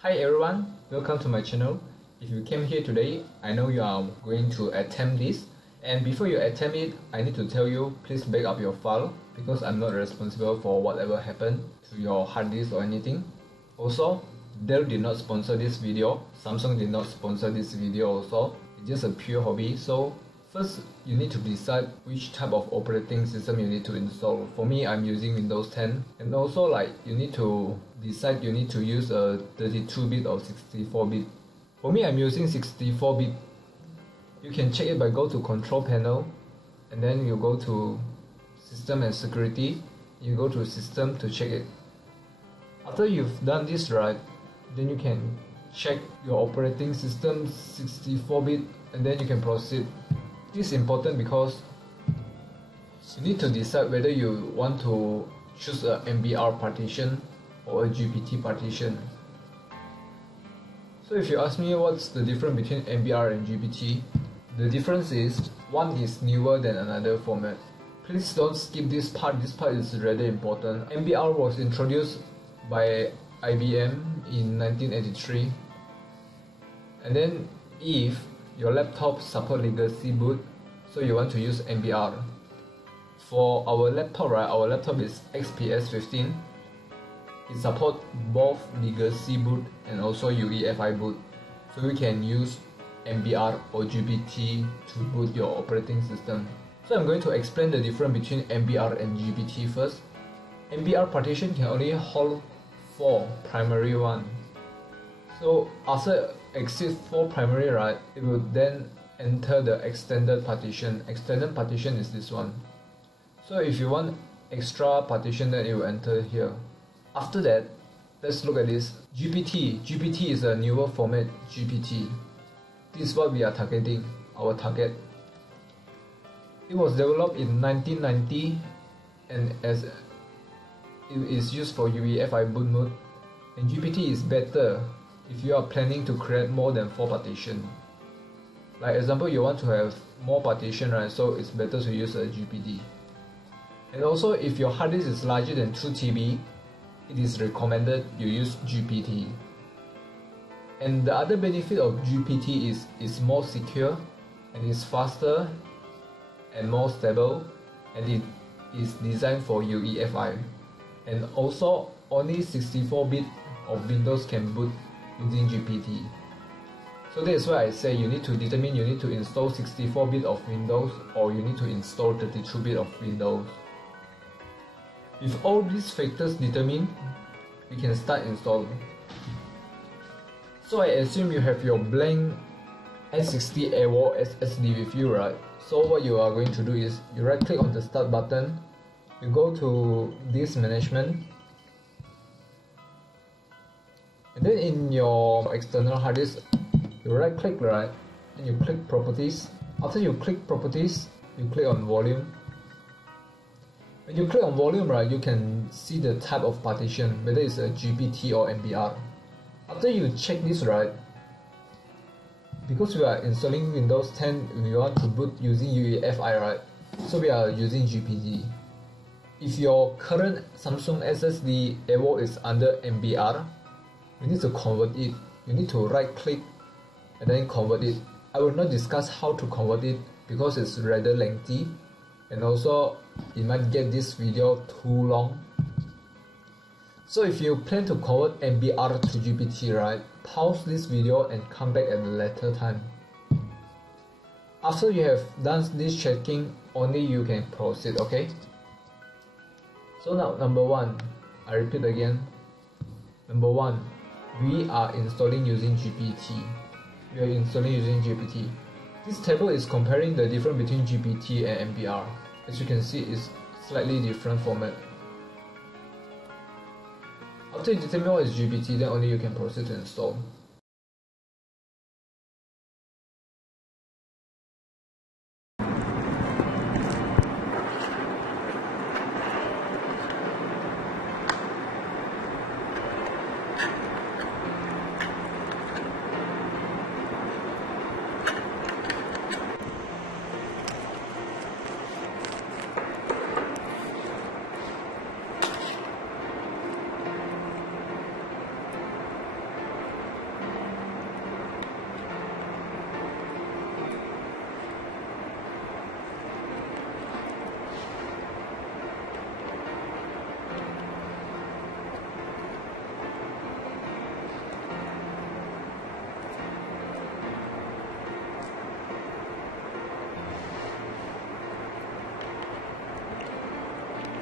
Hi everyone, welcome to my channel. If you came here today, I know you are going to attempt this, and before you attempt it, I need to tell you, please back up your file because I'm not responsible for whatever happened to your hard disk or anything. Also, Dell did not sponsor this video, Samsung did not sponsor this video also. It's just a pure hobby. So first, you need to decide which type of operating system you need to install. For me, I'm using Windows 10, and also you need to decide you need to use a 32-bit or 64-bit. For me, I'm using 64-bit. You can check it by go to Control Panel, and then you go to System and Security. You go to System to check it. After you've done this right, then you can check your operating system 64-bit, and then you can proceed. This is important because you need to decide whether you want to choose a MBR partition or a GPT partition. So if you ask me what's the difference between MBR and GPT, the difference is one is newer than another format. Please don't skip this part is rather important. MBR was introduced by IBM in 1983, and then if your laptop support legacy boot, so you want to use MBR. For our laptop, right, our laptop is Xps15. It supports both legacy boot and also UEFI boot, so we can use MBR or GPT to boot your operating system. So I'm going to explain the difference between MBR and GPT first. MBR partition can only hold 4 primary one. So after exceed 4 primary, right, it will then enter the extended partition. Extended partition is this one. So if you want extra partition, then it will enter here. After that, let's look at this. GPT is a newer format, GPT. This is what we are targeting, our target. It was developed in 1990, and as it is used for UEFI boot mode, and GPT is better if you are planning to create more than 4 partitions. Like example, you want to have more partition, right? So it's better to use a GPT. And also, if your hard disk is larger than 2 TB, it is recommended you use GPT. And the other benefit of GPT is it's more secure, and it's faster and more stable, and it is designed for UEFI. And also, only 64-bit of Windows can boot using GPT. So that is why I say you need to determine you need to install 64-bit of Windows or you need to install 32-bit of Windows. With all these factors determined, we can start installing. So I assume you have your blank S60 AWO SSD with you, right? So what you are going to do is you right click on the start button, you go to disk management, and then in your external hard disk, you right click, right, and you click properties. After you click properties, you click on volume. When you click on volume, right, you can see the type of partition, whether it's a GPT or MBR. After you check this, right, because we are installing Windows 10, we want to boot using UEFI, right, so we are using GPT. If your current Samsung SSD AWO is under MBR, you need to convert it. You need to right click and then convert it. I will not discuss how to convert it because it's rather lengthy, and also it might get this video too long. So if you plan to convert MBR to GPT, right, pause this video and come back at a later time. After you have done this checking, only you can proceed, okay? So now, number 1, I repeat again. Number 1, we are installing using GPT. We are installing using GPT. This table is comparing the difference between GPT and MBR. As you can see, it's slightly different format. After you determine what is GPT, then only you can proceed to install.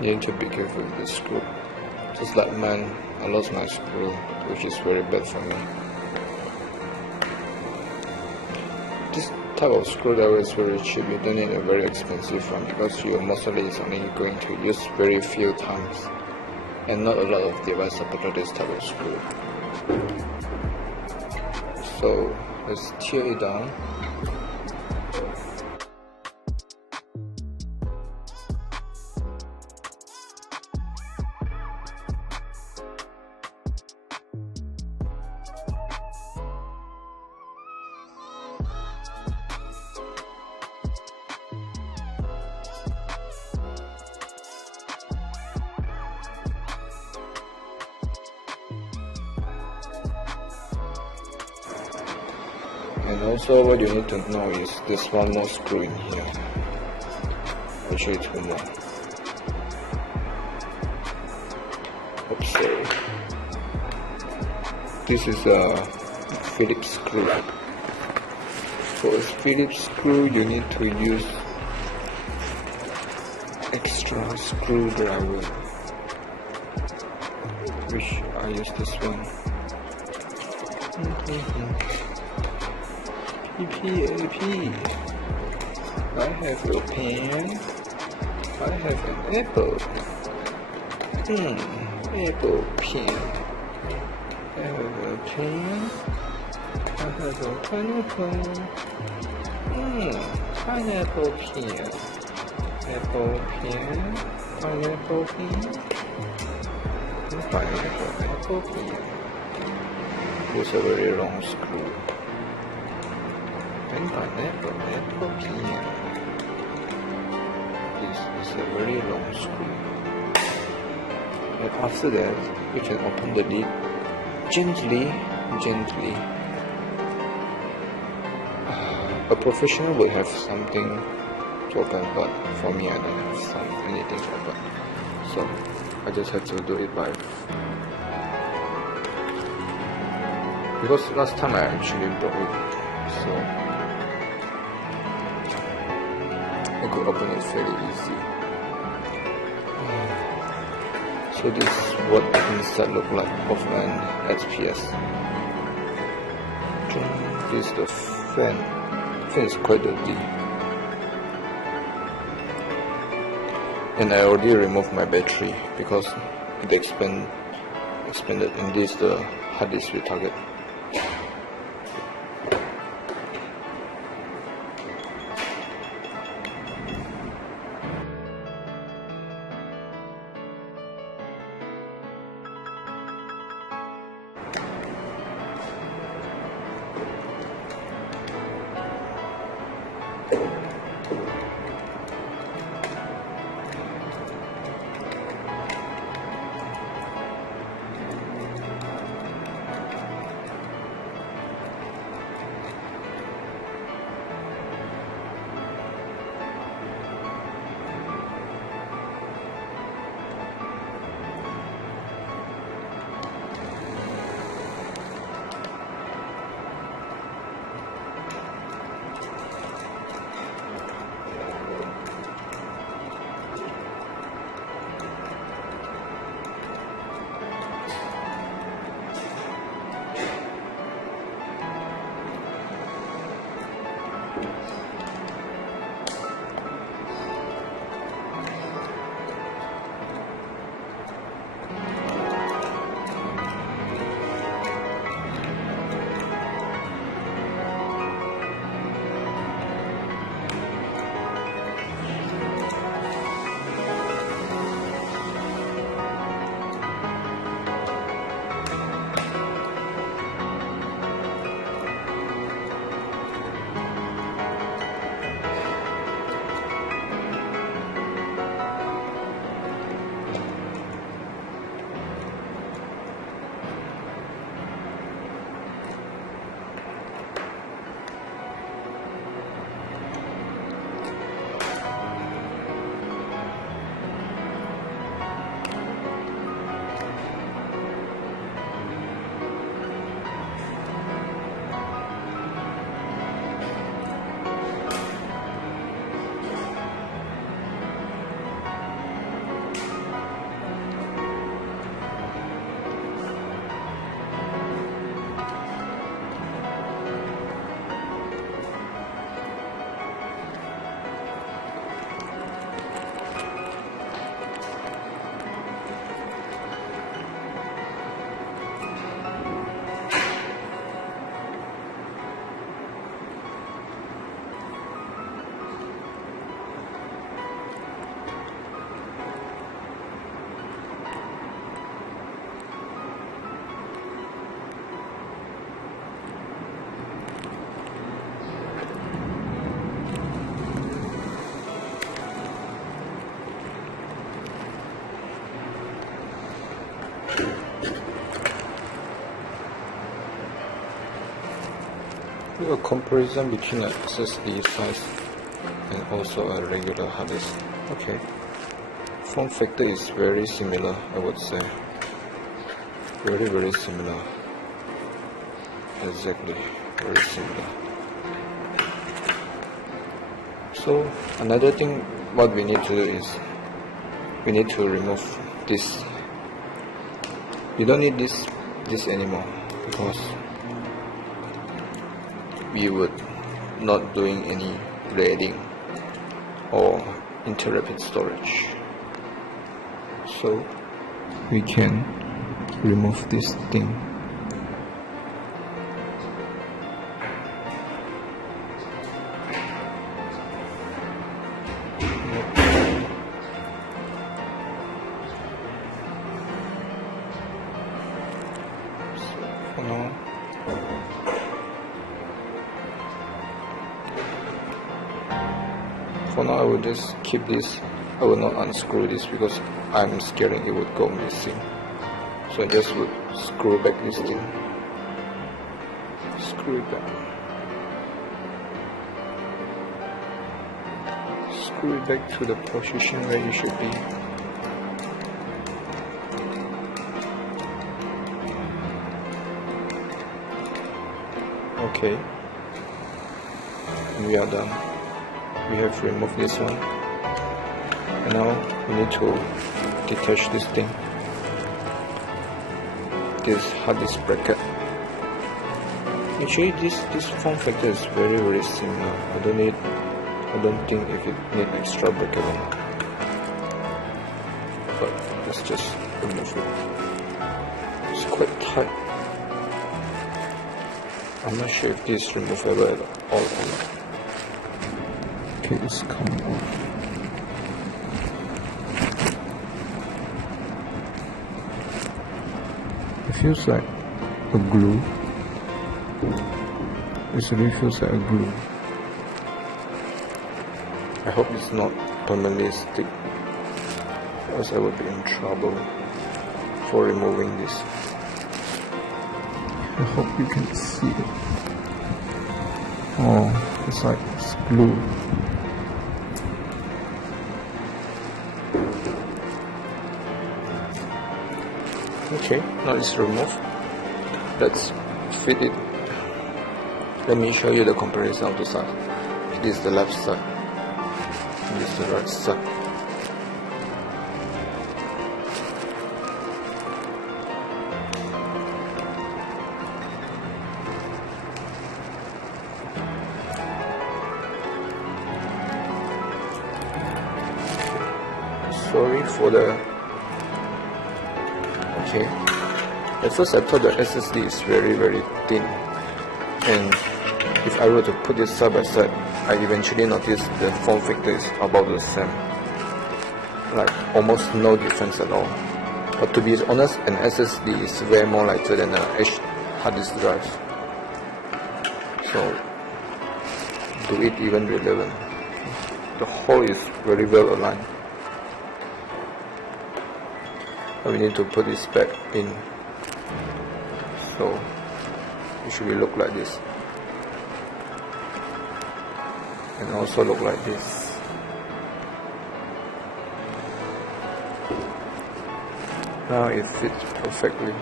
You need to be careful with this screw. Just like mine, I lost my screw, which is very bad for me. This type of screwdriver is very cheap. You don't need a very expensive one because you mostly is only going to use very few times, and not a lot of devices support this type of screw. So let's tear it down. And also what you need to know is there's one more screw in here. I'll show you two more. Oops, sorry. This is a Phillips screw. For a Phillips screw you need to use extra screwdriver, which I use this one. AP. I have a pen. I have an apple. Apple pen. I have a pen. I have a pineapple. Pineapple pen. Apple pen. Pineapple pen. Pineapple apple pen. This is a very long screw. And pineapple apple pen. This is a very long screw. And after that, you can open the lid gently. A professional will have something to open, but for me I don't have anything to open. So I just have to do it by, because last time I actually broke it, so I could open it fairly easy. So this is what the inside look like of an XPS. This is the fan. The fan is quite dirty. And I already removed my battery because it expanded, and this is the hard disk we target. do a comparison between an SSD size and also a regular hard disk. Okay, form factor is very similar, I would say. Very similar. Exactly, very similar. So another thing what we need to do is we need to remove this. We don't need this anymore because we would not doing any RAIDing or interrupted storage. So we can remove this thing. For now I will just keep this. I will not unscrew this because I'm scared it would go missing. So I just would screw back this thing. Screw it back. Screw it back to the position where it should be. Okay. And we are done. We have removed this one. And now we need to detach this thing. This hard disk bracket. Actually this form factor is very similar. I don't think if it need extra bracket or not. But let's just remove it. It's quite tight. I'm not sure if this is removable at all or not. Okay, it's coming off. It feels like a glue. It really feels like a glue. I hope it's not permanently stick, else I would be in trouble for removing this. I hope you can see it. Oh, it's like it's glue. Okay, now it's removed. Let's fit it. Let me show you the comparison of the side. This is the left side. This is the right side. Sorry for the... Okay. At first I thought the SSD is very thin, and if I were to put it side by side, I eventually noticed the form factor is about the same, like almost no difference at all. But to be honest, an SSD is way more lighter than a hard disk drive, so do it even relevant. The hole is very well aligned. We need to put this back in, so it should look like this, and also look like this. Now it fits perfectly.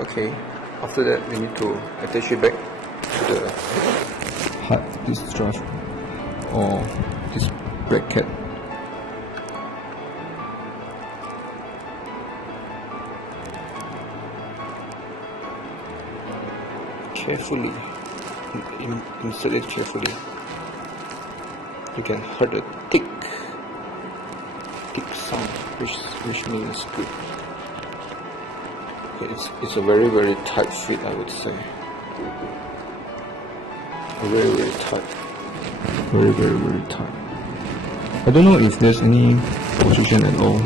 Okay, after that we need to attach it back to the hard disk drive or this bracket. Carefully insert it carefully. You can hear the tick sound, which means good. Okay, it's a very tight fit, I would say. Very tight. Very tight. I don't know if there's any position at all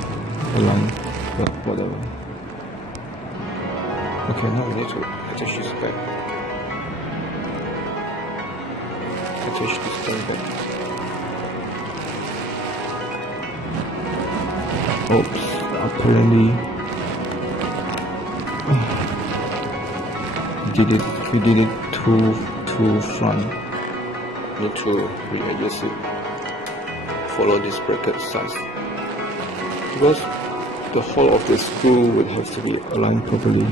aligned, but whatever. Okay, now we need to attach this back. Attach this thing back. Oops, apparently We did it too front. Need to readjust it. Follow this bracket size, because the hole of the screw will have to be aligned properly.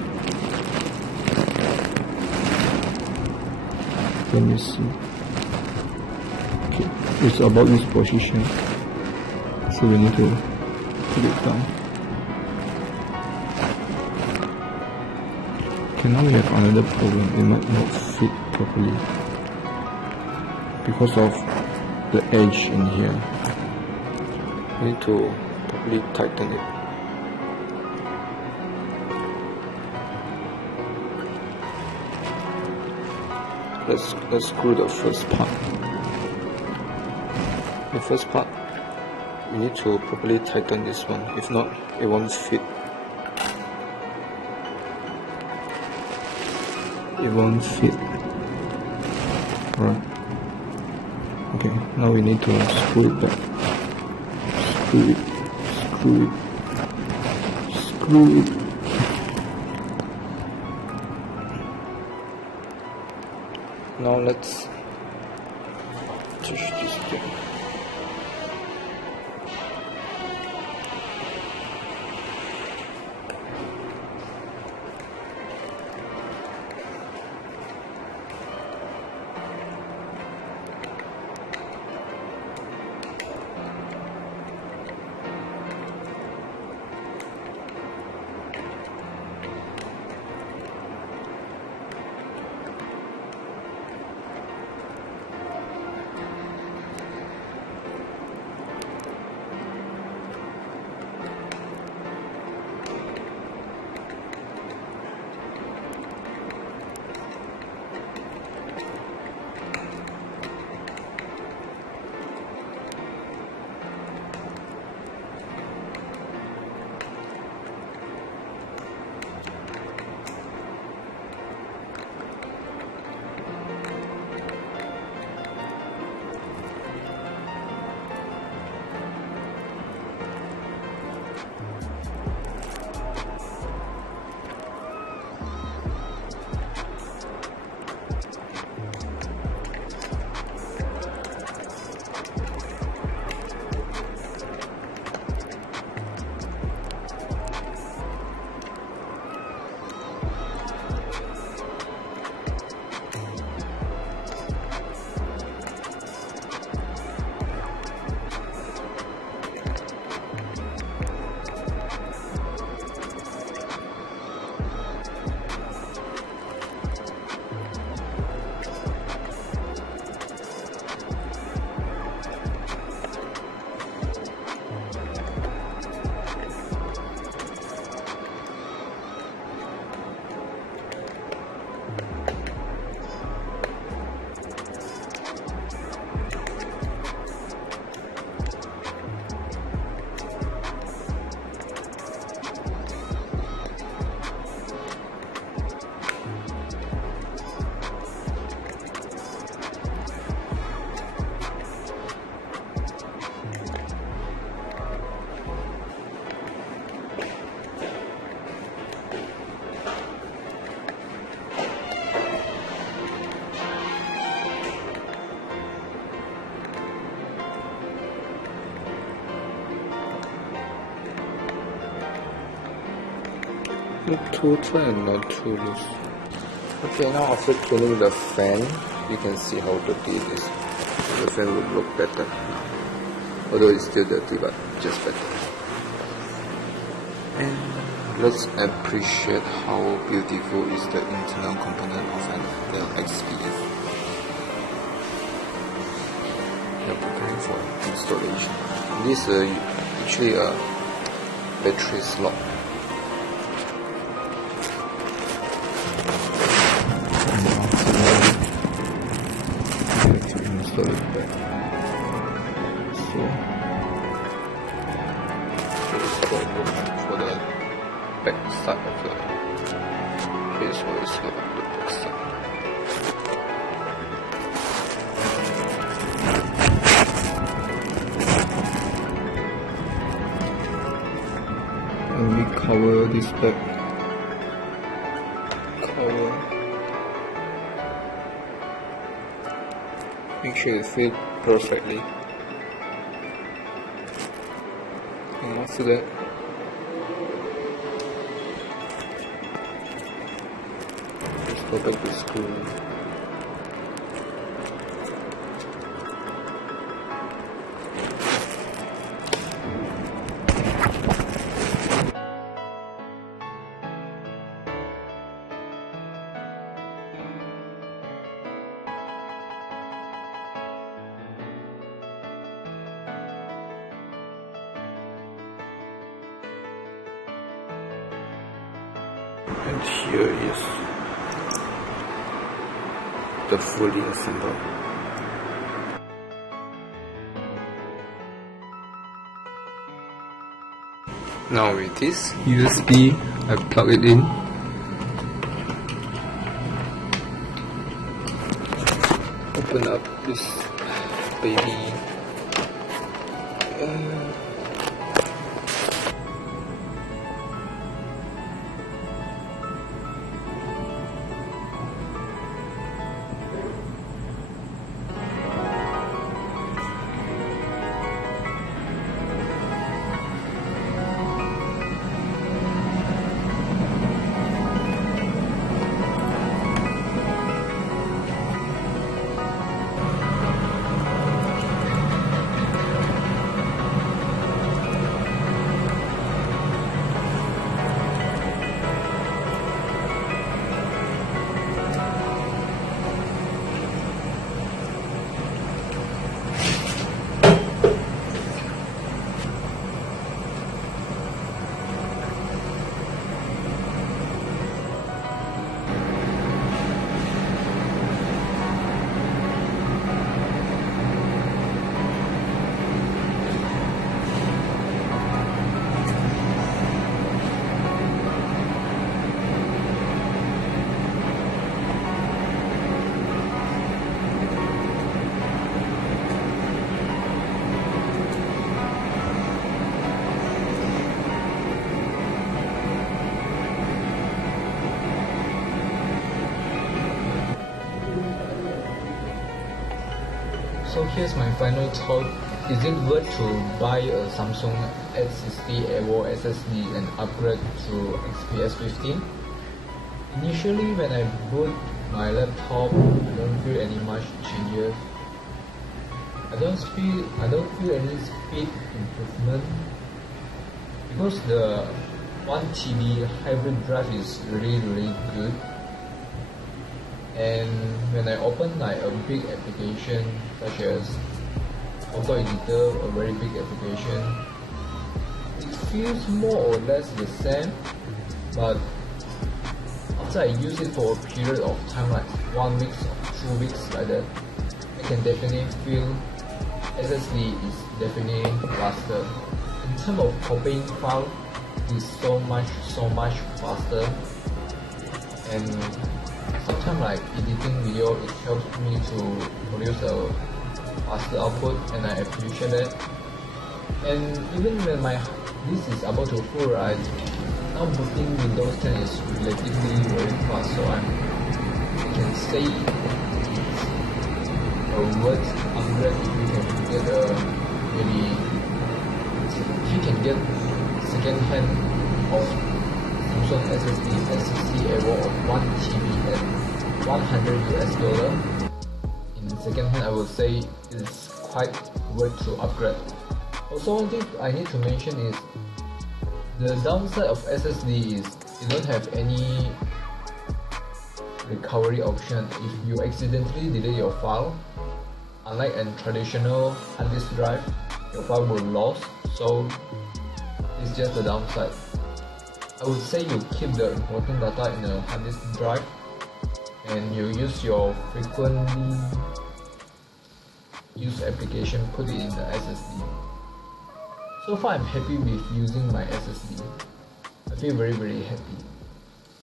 Let me see. Okay, it's about this position, so we need to put it down. Okay, now we have another problem. It might not fit properly because of the edge in here. We need to properly tighten it. Let's screw the first part. The first part, we need to properly tighten this one. If not, it won't fit. It won't fit. Right. Okay, now we need to screw it back. Screw it. Now let's touch this thing. Not too tight and not too loose. Okay, now after cleaning the fan, you can see how dirty it is. The fan will look better now. Although it's still dirty, but just better. And let's appreciate how beautiful is the internal component of an Dell Xps. We are preparing for installation. This is actually a battery slot. For the back side of the case, or the slot of the back side. And we cover this back Make sure it fits perfectly. And after that, just go back to school. And here is the fully assembled. Now with this USB, I plug it in. Open up this baby. So here's my final thought. Is it worth to buy a Samsung S60 Evo SSD and upgrade to XPS15? Initially, when I boot my laptop, I don't feel any much changes. I don't feel any speed improvement because the 1 TB hybrid drive is really good. And when I open like a big application such as Photo Editor, a very big application, it feels more or less the same, but after I use it for a period of time like 1 week or 2 weeks like that, I can definitely feel SSD is definitely faster. In terms of copying file, it's so much faster, and sometimes like editing video, it helps me to produce a faster output, and I appreciate it. And even when this is about to full, right, now booting Windows 10 is relatively very fast, so I can say it's a worth upgrade if you can get a if you can get second hand of Samsung SSD S60 Evo of 1 TB at $100. In second hand, I would say it's quite worth to upgrade. Also, one thing I need to mention is the downside of SSD is you don't have any recovery option if you accidentally delete your file. Unlike a traditional hard disk drive, your file will lost, so it's just the downside. I would say you keep the important data in a hard disk drive and you use your frequently used application, put it in the SSD. So far I'm happy with using my SSD. I feel very happy.